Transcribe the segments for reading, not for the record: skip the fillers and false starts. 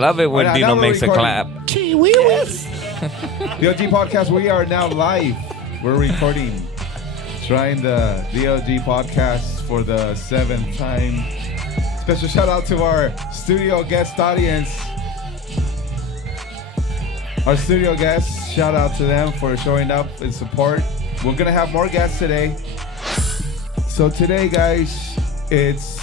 love it when now Dino we're makes a recording. clap. Gee, yes. DLG podcast. We are now live. We're recording, trying the DLG podcast for the 7th time. Special shout out to our studio guest audience. Our studio guests, shout out to them for showing up in support. We're gonna have more guests today. So today, guys, it's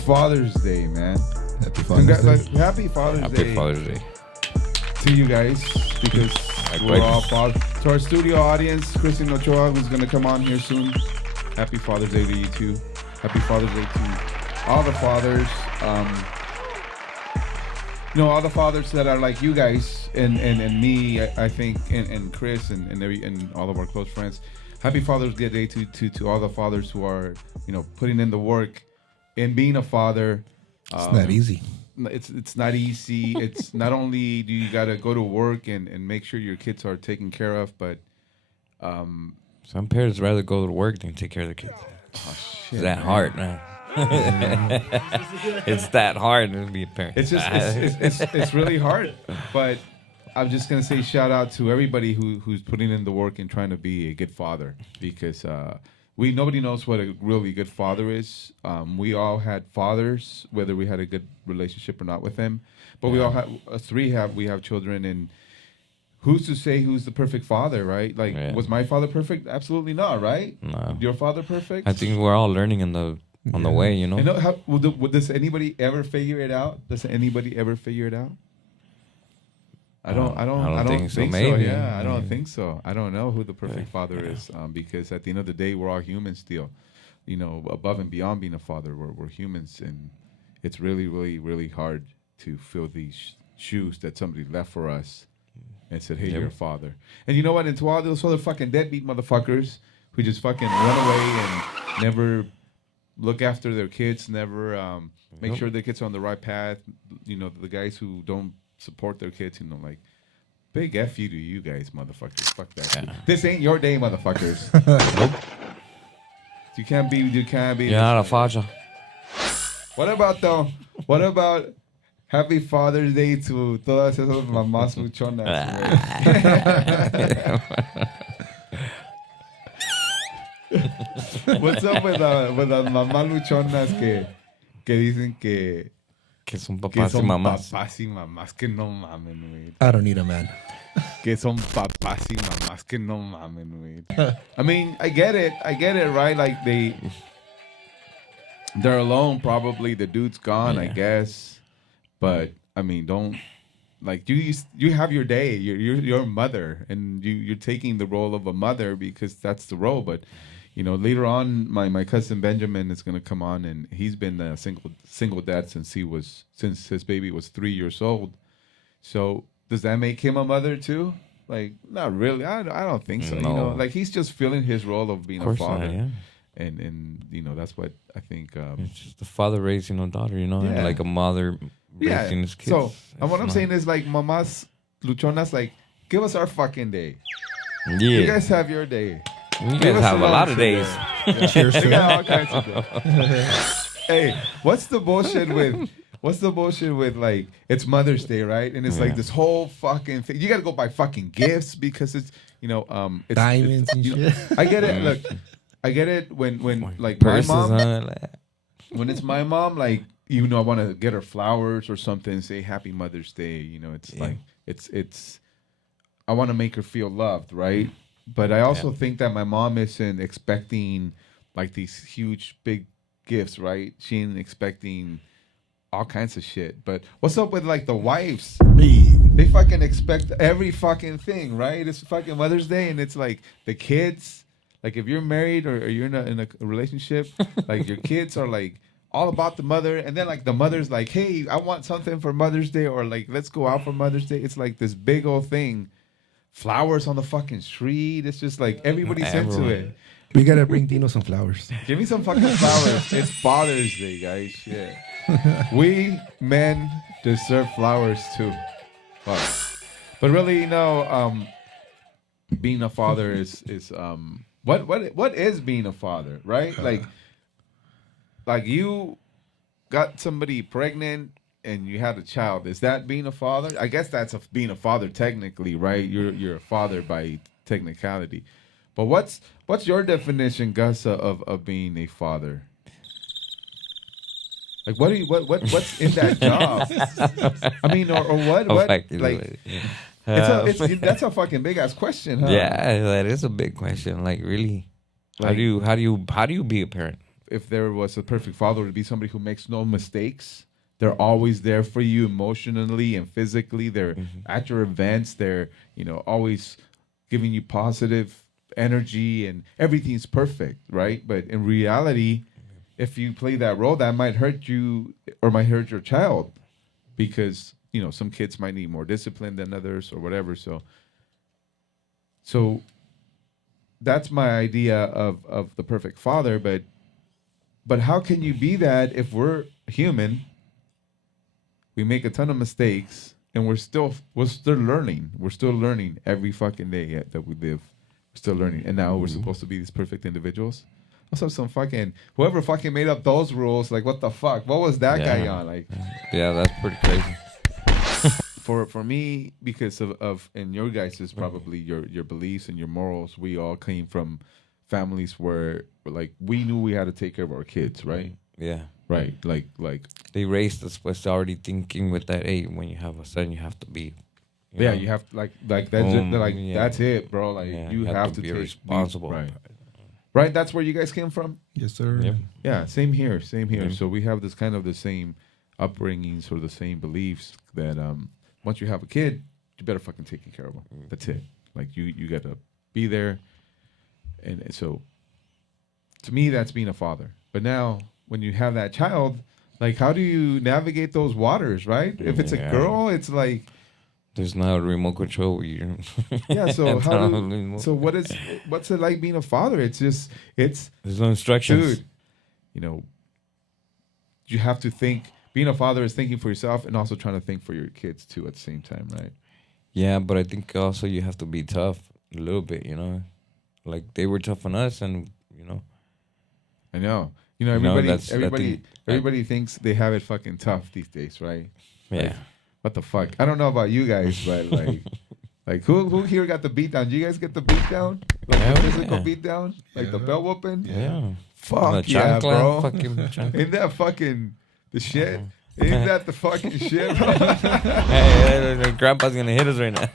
Father's Day, man. Happy Father's Day. Happy Father's Day. Happy Father's Day. To you guys, because we're all fathers. To our studio audience, Kristen Ochoa, who's gonna come on here soon. Happy Father's Day to you too. Happy Father's Day to all the fathers. All the fathers that are like you guys and me, I think, and Chris and all of our close friends. Happy Father's Day to all the fathers who are, putting in the work in being a father. It's not easy. It's not easy. It's not only do you got to go to work and make sure your kids are taken care of, but some parents rather go to work than take care of their kids. Oh, shit, it's that hard, man. It's that hard to be a parent. It's just it's really hard. But I'm just gonna say shout out to everybody who's putting in the work and trying to be a good father, because nobody knows what a really good father is. We all had fathers, whether we had a good relationship or not with them. But we all have we have children, and who's to say who's the perfect father, right? Like, was my father perfect? Absolutely not, right? No. Your father perfect? I think we're all learning on the way, you know. Does anybody ever figure it out? Does anybody ever figure it out? I don't think so. Maybe. Yeah, I don't think so. I don't know who the perfect father is, because at the end of the day, we're all humans still. Above and beyond being a father, we're humans, and it's really, really, really hard to fill these shoes that somebody left for us and said, "Hey, you're a father." And you know what? And to all those other fucking deadbeat motherfuckers who just fucking run away and never look after their kids, never make sure their kids are on the right path. The guys who don't support their kids, like, big F you to you guys, motherfuckers. Fuck that shit. This ain't your day, motherfuckers. Nope. You can't be. You're not a father. What about Happy Father's Day to todas esas mamás luchonas? What's up with las mamás luchonas que dicen que son papás y mamás? Papás y mamás que no mamen, güey. I don't need a man. Que son papás y mamás que no mamen, güey. I mean, I get it, right? Like, they're alone, probably. The dude's gone, I guess. But I mean, don't, like, you have your day. You're a mother, and you're taking the role of a mother because that's the role. But later on, my cousin Benjamin is gonna come on, and he's been a single dad since his baby was 3 years old. So does that make him a mother too? Like, not really. I don't think so. No. Like, he's just filling his role of being a father. Not, yeah. And that's what I think. It's just a father raising a daughter, and like a mother raising his kids. So what I'm saying is, like, mamás luchonas, like, give us our fucking day. Yeah. You guys have your day. You guys have a lot of days. Yeah. Cheers to that. All kinds of days. Hey, what's the bullshit with like, it's Mother's Day, right? And it's like this whole fucking thing. You got to go buy fucking gifts because it's it's diamonds and shit. I get it. Look, I get it when like purses, my mom, when it's my mom, like, I want to get her flowers or something and say Happy Mother's Day. It's like it's I want to make her feel loved, right? But I also think that my mom isn't expecting like these huge big gifts, right? She ain't expecting all kinds of shit. But what's up with, like, the wives? They fucking expect every fucking thing, right? It's fucking Mother's Day, and it's like the kids. Like, if you're married or you're in a relationship, like, your kids are like all about the mother, and then, like, the mother's like, "Hey, I want something for Mother's Day," or like, "Let's go out for Mother's Day." It's like this big old thing. Flowers on the fucking street. It's just like everybody's into it. We gotta bring Dino some flowers. Give me some fucking flowers. It's Father's Day, guys. Shit. We men deserve flowers too. But really, being a father is what is being a father, right? Like you got somebody pregnant and you had a child, is that being a father? I guess that's being a father technically, right? You're a father by technicality. But what's your definition, Gus, of being a father? Like what's in that job? I mean, or what like? That's a fucking big ass question, huh? Yeah, that is a big question. Like, really, Like, how do you be a parent? if there was a perfect father, it would be somebody who makes no mistakes. They're always there for you emotionally and physically. They're at your events. They're, always giving you positive energy and everything's perfect, right? But in reality, if you play that role, that might hurt you or might hurt your child because, some kids might need more discipline than others or whatever. So that's my idea of the perfect father, but how can you be that if we're human? We make a ton of mistakes, and we're still learning. We're still learning every fucking day that we live. We're still learning, and now we're supposed to be these perfect individuals. Also, whoever fucking made up those rules, like what the fuck? What was that guy on? Like, yeah, that's pretty crazy. For me, because of and your guys is probably your beliefs and your morals. We all came from families where like we knew we had to take care of our kids, right? Yeah. Right. Like they raised us with already thinking with that, hey, when you have a son, you have to be. You have like that's that's it, bro. Like you have to be take responsible. Right. That's where you guys came from. Yes, sir. Yep. Yeah. Same here. Yep. So we have this kind of the same upbringings or the same beliefs that once you have a kid, you better fucking take care of them. That's it. Like you got to be there, and so to me that's being a father. But now, when you have that child, like, how do you navigate those waters, right? If it's a girl, it's like there's not a remote control where you. Yeah. So what's it like being a father? There's no instructions, dude. You have to think. Being a father is thinking for yourself and also trying to think for your kids too at the same time, right? Yeah, but I think also you have to be tough a little bit, like they were tough on us, and I know. Everybody thinks they have it fucking tough these days, right? Yeah. Like, what the fuck? I don't know about you guys, but like who here got the beat down? Do you guys get the beat down? Like the physical beat down? Like the belt whooping? Yeah. Fuck yeah, bro. Ain't that fucking the shit? Ain't that the fucking shit, bro? Hey, grandpa's gonna hit us right now.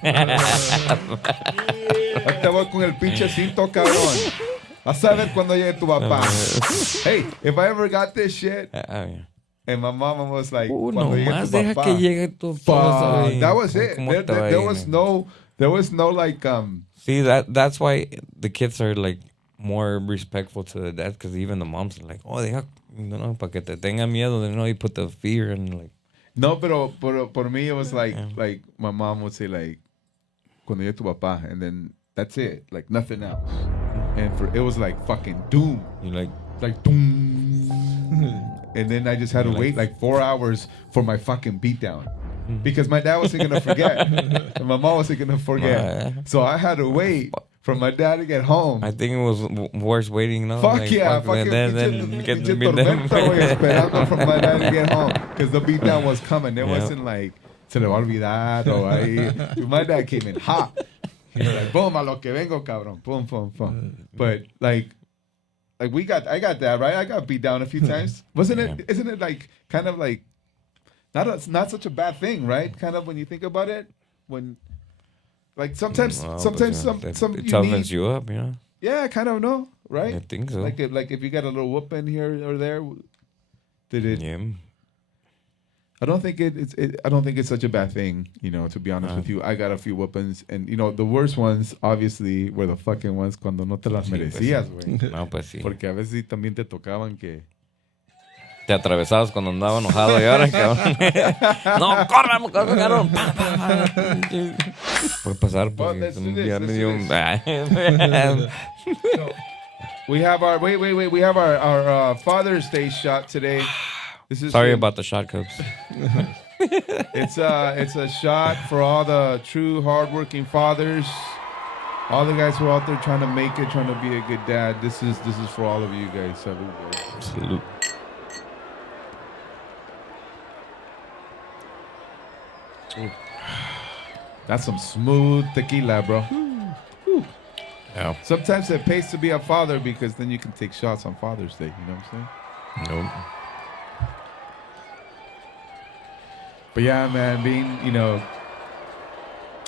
Ahí te voy con el pinche cinto, cabrón. A saber cuando llegue tu papá. Hey, if I ever got this shit, and my mama was like, cuando llegue tu papá. Que llegue tu papá, that was it. There was no like See, that's why the kids are like more respectful to the dad, because even the moms are like, oh, deja, para que te tenga miedo, you put the fear and like. No, pero por me it was like my mom would say like, cuando llegue tu papá, and then that's it, like nothing else. And it was like fucking doom. You like doom. And then I just had to wait like 4 hours for my fucking beatdown. Because my dad wasn't going to forget. And my mom wasn't going to forget. So I had to wait for my dad to get home. I think it was worse waiting. No? Fuck yeah. Fucking get the esperando for my dad to get home. Because the beatdown was coming. It wasn't like, se le va a olvidar. Or ahí. My dad came in hot. He was like, boom, a lo que vengo, cabrón. Boom, boom, boom. But like I got that, right? I got beat down a few times. Isn't it like kind of like not such a bad thing, right? Kind of when you think about it, when like sometimes it toughens you up, Yeah, kind of no, right? I think so. Like if you got a little whooping here or there, did it? Yeah. I don't think I don't think it's such a bad thing, to be honest with you. I got a few whoopings, and the worst ones obviously were the fucking ones cuando no te las merecías, güey. No, pues sí. Porque a veces sí también te tocaban que te atravesabas cuando andaba enojado y ahora, cabrón. No, corran, cabrón. Puede pasar porque ya me dio We have our Father's Day shot today. Sorry about the shot cups. It's a shot for all the true hardworking fathers, all the guys who are out there trying to make it, trying to be a good dad. This is for all of you guys. Salute. Salute. That's some smooth tequila, bro. Yeah. Sometimes it pays to be a father because then you can take shots on Father's Day. You know what I'm saying? Nope. But yeah, man, being,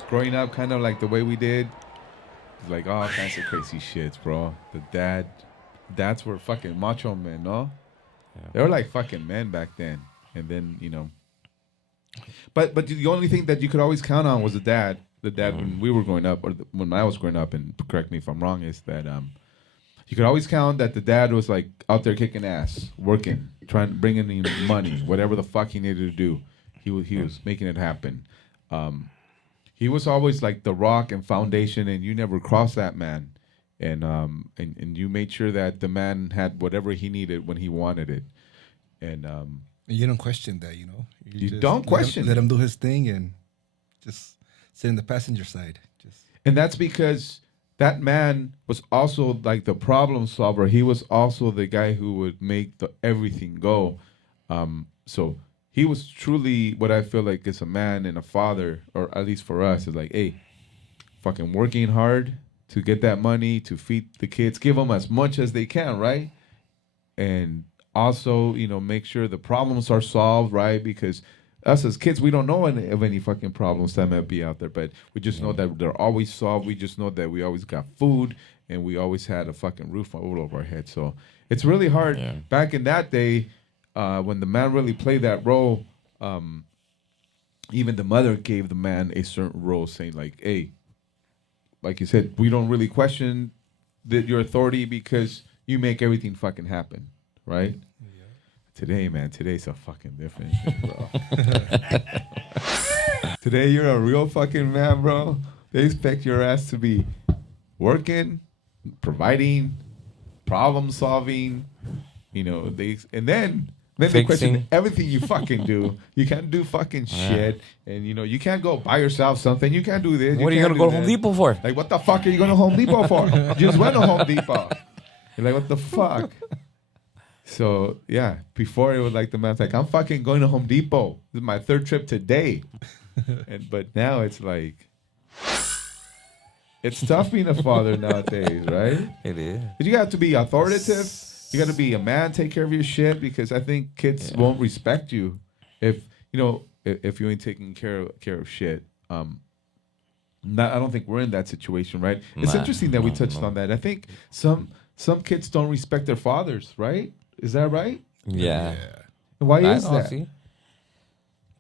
growing up kind of like the way we did, like all kinds of crazy shits, bro. Dads were fucking macho men, no? Yeah. They were like fucking men back then. And then, but the only thing that you could always count on was the dad. The dad when we were growing up, or when I was growing up, and correct me if I'm wrong, is that you could always count that the dad was like out there kicking ass, working, bringing in money, whatever the fuck he needed to do. He was making it happen. He was always like the rock and foundation, and you never crossed that man. And you made sure that the man had whatever he needed when he wanted it. And You don't question that, You just don't question Let it. him do his thing and just sit in the passenger side. and that's because that man was also like the problem solver. He was also the guy who would make everything go. So he was truly what I feel like is a man and a father, or at least for us, is like, hey, fucking working hard to get that money to feed the kids, give them as much as they can, right? And also, make sure the problems are solved, right? Because us as kids, we don't know of any fucking problems that might be out there, but we just know that they're always solved. We just know that we always got food and we always had a fucking roof over our head. So it's really hard. Yeah. Back in that day, when the man really played that role, even the mother gave the man a certain role, saying like, hey, like you said, we don't really question your authority because you make everything fucking happen, right? Yeah. Today, man, today's a fucking different shit, bro. Today, you're a real fucking man, bro. They expect your ass to be working, providing, problem solving, and then they question Fixing. everything you fucking do. You can't do fucking shit, and you can't go buy yourself something. You can't do this. What are you gonna go to Home Depot for? Like, what the fuck are you going to Home Depot for? You just went to Home Depot. You're like, what the fuck? So, yeah, before it was like the man's like, I'm fucking going to Home Depot. This is my third trip today. But now it's like, it's tough being a father nowadays, right? It is. But you got to be authoritative. You got to be a man, take care of your shit, because I think kids won't respect you if you ain't taking care of shit. I don't think we're in that situation, right? It's interesting that we touched on that. I think some kids don't respect their fathers, right? Is that right? Yeah. Why is that? See.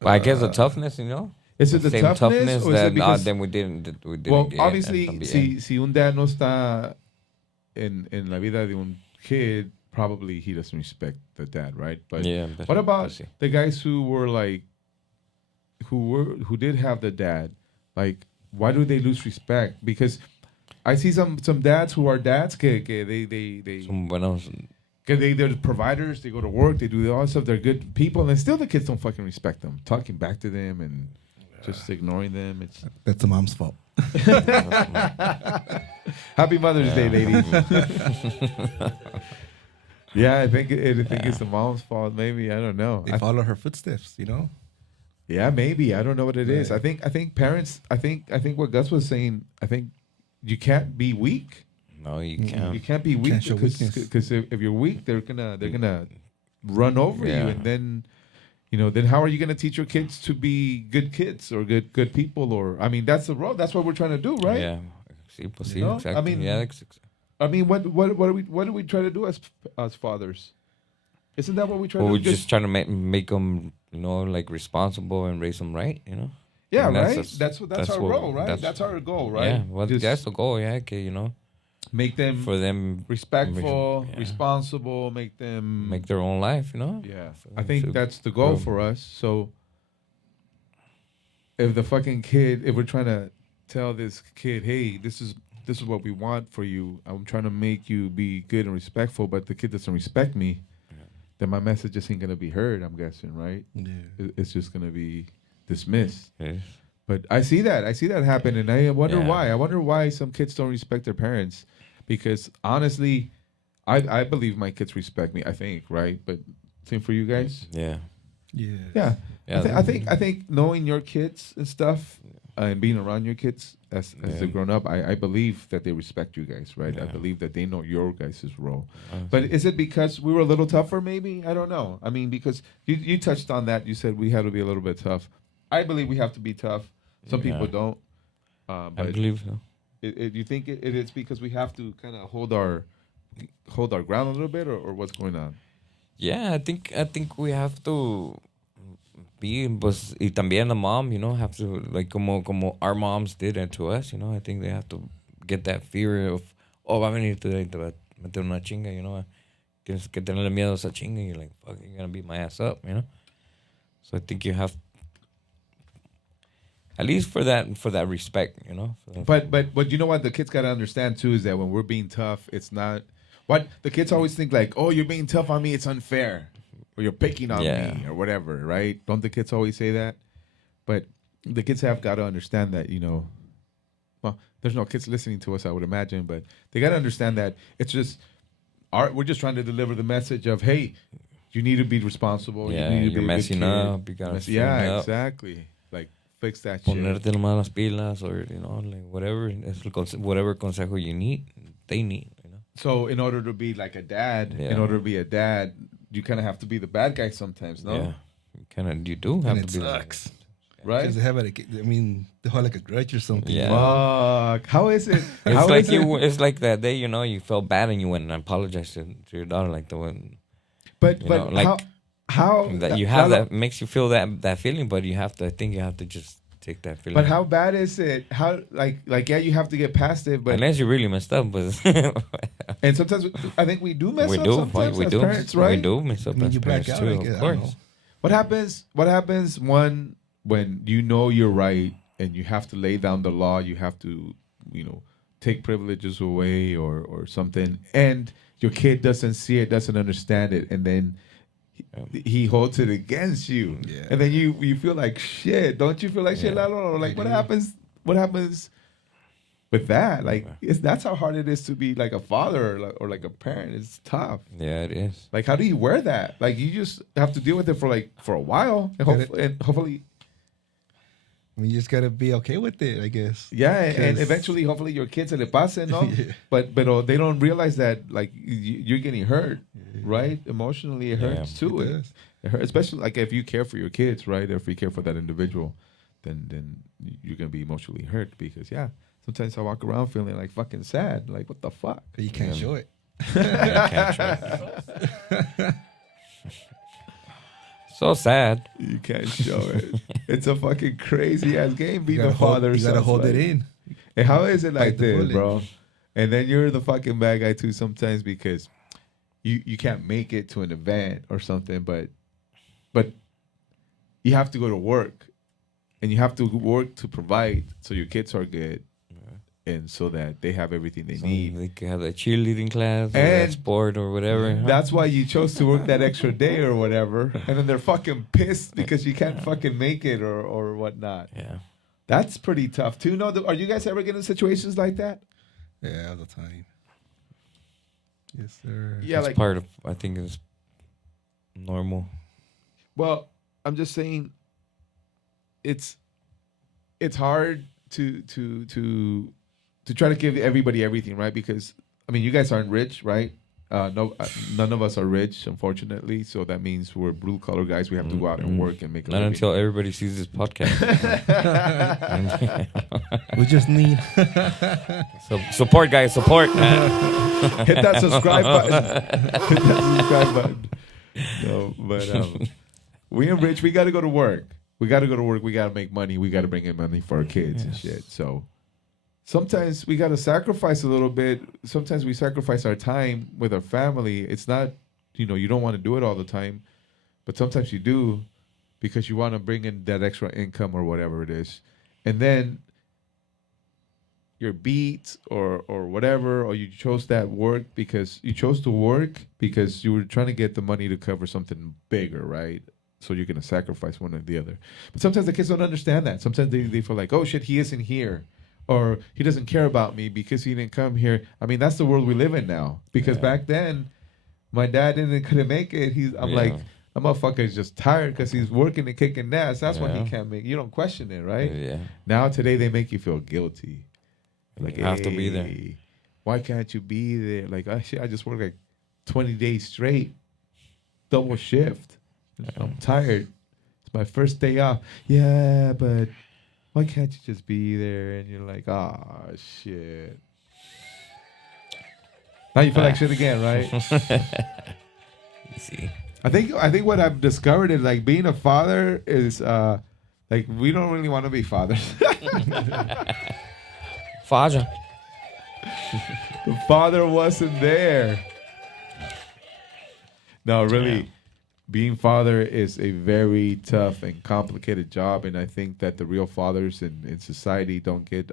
Well, I guess the toughness, Is it the same toughness, or is that it because? then we didn't Well, get obviously, también. si un dad no está en la vida de un kid, probably he doesn't respect the dad, right? But Yeah, what about sí. the guys who were like, who did have the dad? Like, why do they lose respect? Because I see some dads who are dads que they Son buenos. they're providers. They go to work. They do all this stuff. They're good people, and still the kids don't fucking respect them. Talking back to them and just ignoring them. It's That's the mom's fault. Happy Mother's Day, ladies. Yeah, I think it's the mom's fault. Maybe, I don't know. They follow her footsteps, Yeah, maybe. I don't know what it is. I think parents. I think what Gus was saying. I think you can't be weak. No, you You can't. can't be weak Can't show weakness. because if you're weak, they're gonna run over you, Yeah. and then then how are you gonna teach your kids to be good kids or good people? Or I mean, that's the road. That's what we're trying to do, right? Yeah. Sí, pues sí, You know? exactly. I mean, yeah, I mean, what do we try to do as fathers? Isn't that what we try well, to we're do? just trying to make them, like responsible and raise them right, Yeah, And right. That's our what- role, right? That's our goal, right? Yeah, well, Just that's the goal. Yeah, okay, make them for them respectful, yeah. responsible, make them make their own life, Yeah, For I them think to that's the goal grow. for us. So if the fucking kid, if we're trying to tell this kid, hey, this is what we want for you. I'm trying to make you be good and respectful, but the kid doesn't respect me. Then my message just ain't gonna be heard. I'm guessing, right? Yeah. It's just gonna be dismissed. Yes. But I see that happen, and I wonder Yeah. why. I wonder why some kids don't respect their parents, because honestly, I believe my kids respect me. I think, right? But same for you guys. Yeah. Yeah. Yeah, Yeah, I think knowing your kids and stuff and being around your kids as they're grown up, I believe that they respect you guys, right? I Yeah. believe that they know your guys' role. Honestly. But is it because we were a little tougher? Maybe I don't know. I mean, because you touched on that. You said we had to be a little bit tough. I believe we have to be tough. Some people Yeah. don't. I But believe so. you think it is because we have to kind of hold our ground a little bit, or what's going on? Yeah, I think we have to be, pues, y también the mom, have to, like, como our moms did it to us, I think they have to get that fear of, oh, va a venir today y te va a meter una chinga, tienes que tenerle miedo a esa chinga, you're like, fuck, you're gonna beat my ass up, So I think you have, at least for that respect, But you know what the kids got to understand too is that when we're being tough, it's not what the kids always think like, oh, you're being tough on me, it's unfair, or you're picking on Yeah. me or whatever, right? Don't the kids always say that? But the kids have got to understand that, well, there's no kids listening to us, I would imagine, but they got to understand that it's just we're just trying to deliver the message of, hey, you need to be responsible. Yeah, you need to you're be a good messing kid. up, you gotta straighten up. Exactly. Like fix that shit. Ponerte nomás las pilas, or like whatever, whatever consejo you need, they need, So in order to be like a dad, in order to be a dad, you kind of have to be the bad guy sometimes, no? Yeah, you do have And to it be sucks. Right? Because they have they hold like a grudge or something. Yeah. Fuck. How is it? It's How like is it? it's like that day, you felt bad and you went and apologized to your daughter, like the one But like how that you have that makes you feel that feeling, but I think you have to just take that feeling. But how bad is it? How like yeah, you have to get past it, but unless you really messed up, but and sometimes I think we do mess we up do, sometimes we as do, parents, right? we do mess up I mean, as you black parents out, I too, guess, of I don't course. know. What happens when you know you're right and you have to lay down the law, you have to, take privileges away or something, and your kid doesn't see it, doesn't understand it, and then he holds it against you. Yeah. And then you feel like shit. Don't you feel like shit? I don't know. Like what happens with that? Like that's how hard it is to be like a father or like a parent. It's tough. Yeah, it is. Like how do you wear that? Like you just have to deal with it for a while and hopefully I mean, you just gotta be okay with it, I guess. yeah, and 'Cause- eventually hopefully your kids se le pase, no? Yeah. But they don't realize that like you're getting hurt, right? Emotionally it hurts too. it does. It hurts, especially like if you care for your kids, right? If you care for that individual, then you're gonna be emotionally hurt because sometimes I walk around feeling like fucking sad, like what the fuck? But you can't Yeah. show it. Yeah, can't try. So sad. You can't show it. It's a fucking crazy ass game being You a gotta hold- father. You gotta sounds hold like. it in. And how is it like Bite the this, bullet. bro? And then you're the fucking bad guy too sometimes because you can't make it to an event or something, but you have to go to work and you have to work to provide so your kids are good and so that they have everything they So need. they could have that cheerleading class or And that sport or whatever. huh? That's why you chose to work that extra day or whatever. And then they're fucking pissed because you can't fucking make it or whatnot. Yeah. That's pretty tough too. No, are you guys ever getting in situations like that? Yeah, all the time. Yes, sir. Yeah, It's like part of, I think it's normal. well, I'm just saying it's hard to try to give everybody everything, right? Because I mean, you guys aren't rich, right? None of us are rich, unfortunately. So that means we're blue collar guys. We have to go out and work and make a Not living. until everybody sees this podcast. We just need. So support, guys, support. Hit that subscribe button. Hit that subscribe button. No, but we in rich. We got to go to work. We got to go to work. We got to make money. We got to bring in money for our kids and shit. So sometimes we got to sacrifice a little bit. Sometimes we sacrifice our time with our family. It's not, you don't want to do it all the time, but sometimes you do because you want to bring in that extra income or whatever it is. And then you're beat or whatever, or you chose that work because you chose to work because you were trying to get the money to cover something bigger, right? So you're going to sacrifice one or the other. But sometimes the kids don't understand that. Sometimes they feel like, oh shit, he isn't here. Or he doesn't care about me because he didn't come here. I mean, that's the world we live in now. Because back then, my dad couldn't make it. I'm like, That motherfucker is just tired because he's working and kicking ass. That's when Yeah. he can't make. You don't question it, right? Yeah. Now today they make you feel guilty. Like You have to be there. "Hey, why can't you be there? Like, oh, shit, I just worked like 20 days straight, double shift. I'm tired. It's my first day off. Yeah, but why can't you just be there? And you're like, ah, shit. Now you feel like shit again, right? You see. I think what I've discovered is like being a father is like we don't really want to be fathers. Faja. The father wasn't there. No, really, Yeah. being father is a very tough and complicated job, and I think that the real fathers in society don't get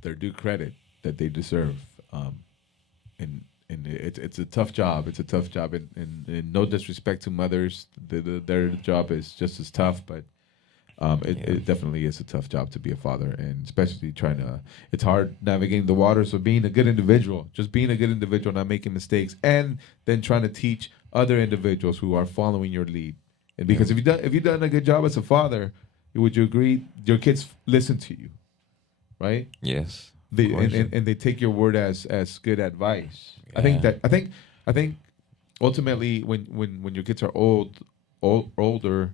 their due credit that they deserve. And it's a tough job. It's a tough job, and no disrespect to mothers, their job is just as tough, but it definitely is a tough job to be a father, and especially trying to. It's hard navigating the waters of being a good individual, just being a good individual, not making mistakes, and then trying to teach other individuals who are following your lead. And because if you've done a good job as a father, would you agree your kids listen to you, right? Yes. They, Of course. and they take your word as good advice. I Yeah. think ultimately when your kids are older,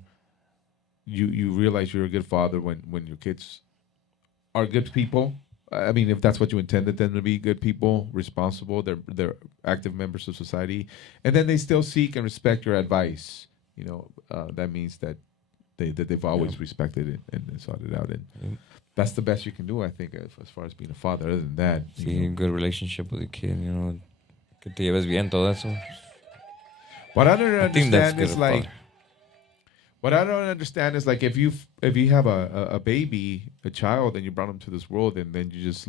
you realize you're a good father when your kids are good people. I mean, if that's what you intended them to be, good people, responsible, they're active members of society, and then they still seek and respect your advice. You know, that means that they've always respected it and sought it out, and that's the best you can do, I think, as far as being a father. Other than that, See, good relationship with the kid, you know. Que te lleves bien, todo eso. what I don't I think that's understand good is of like. father. What I don't understand is like if you have a baby, a child, and you brought them to this world, and then you just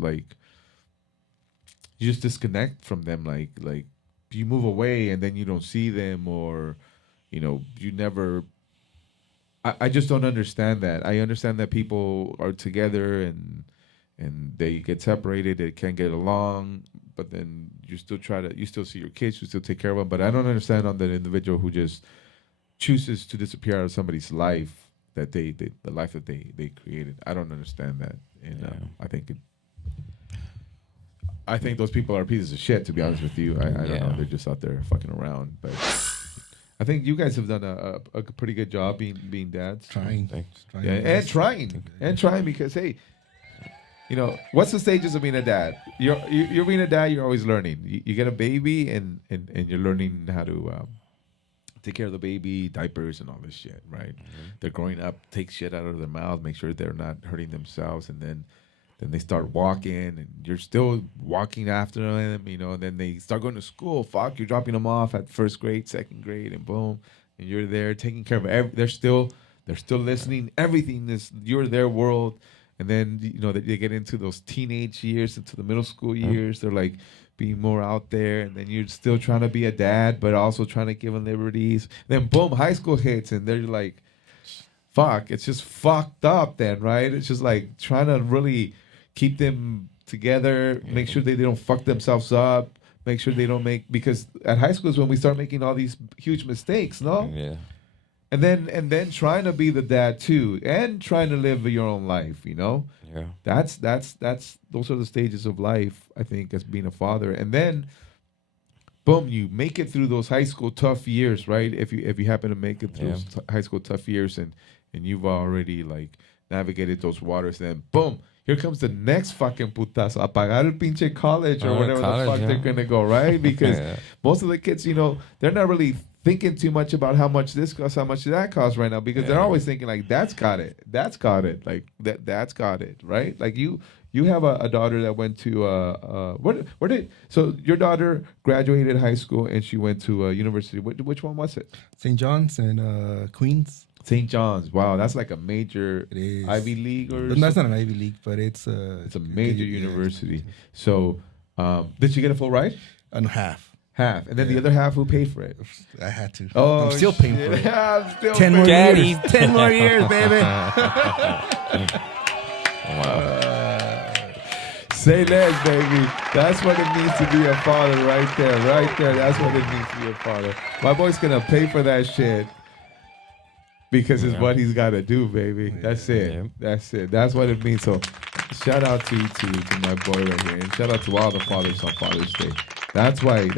disconnect from them, like you move away and then you don't see them, or you never. I just don't understand that. I understand that people are together and they get separated, they can't get along, but then you still see your kids, you still take care of them. But I don't understand on the individual who just chooses to disappear out of somebody's life that the life that they created. I don't understand that, and I think those people are pieces of shit. To be honest with you, I don't know. They're just out there fucking around. But I think you guys have done a pretty good job being dads. Trying. Yeah, and trying because hey, what's the stages of being a dad? You're being a dad. You're always learning. You get a baby and you're learning how to. Take care of the baby, diapers, and all this shit, right? Mm-hmm. They're growing up, take shit out of their mouth, make sure they're not hurting themselves, and then they start walking, and you're still walking after them, and then they start going to school. Fuck, you're dropping them off at first grade, second grade, and boom, and you're there taking care of they're still listening. Everything is you're their world, and then they get into those teenage years, into the middle school years. They're like being more out there, and then you're still trying to be a dad, but also trying to give them liberties. Then boom, high school hits, and they're like, fuck, it's just fucked up then, right? It's just like trying to really keep them together, make sure they don't fuck themselves up, make sure they don't because at high school is when we start making all these huge mistakes, no? Yeah. And then trying to be the dad too, and trying to live your own life, Yeah. That's those are the stages of life, I think, as being a father. And then boom, you make it through those high school tough years, right? If you happen to make it through those high school tough years, and you've already like navigated those waters, then boom, here comes the next fucking putazo, a pagar el pinche college or whatever the fuck they're gonna go, right? Because most of the kids, they're not really thinking too much about how much this costs, how much that costs right now, because they're always thinking like that's got it, like that's got it, right? Like you have a daughter that went to so your daughter graduated high school and she went to university. Which one was it? St. John's and Queens. St. John's. Wow, that's like a major Ivy League or something. That's not an Ivy League, but it's a major university. So did she get a full ride? And half. Half. And then the other half, who paid for it? I had to. Oh, I'm still paying for it. I'm still 10 more Daddy. years. 10 more years, baby. Say less, baby. That's what it means to be a father, right there, right there. That's what it means to be a father. My boy's gonna pay for that shit because it's what he's got to do, baby. That's it. Yeah. That's it. That's what it means. So, shout out to my boy right here, and shout out to all the fathers on Father's Day. That's why we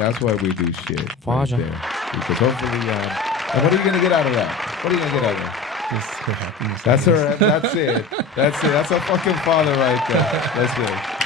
do shit right Father. there. Because hopefully, and what are you gonna get out of that? What are you gonna get out of that? Just her happiness. That's her. That's it. That's it. That's a fucking father right there. That's it.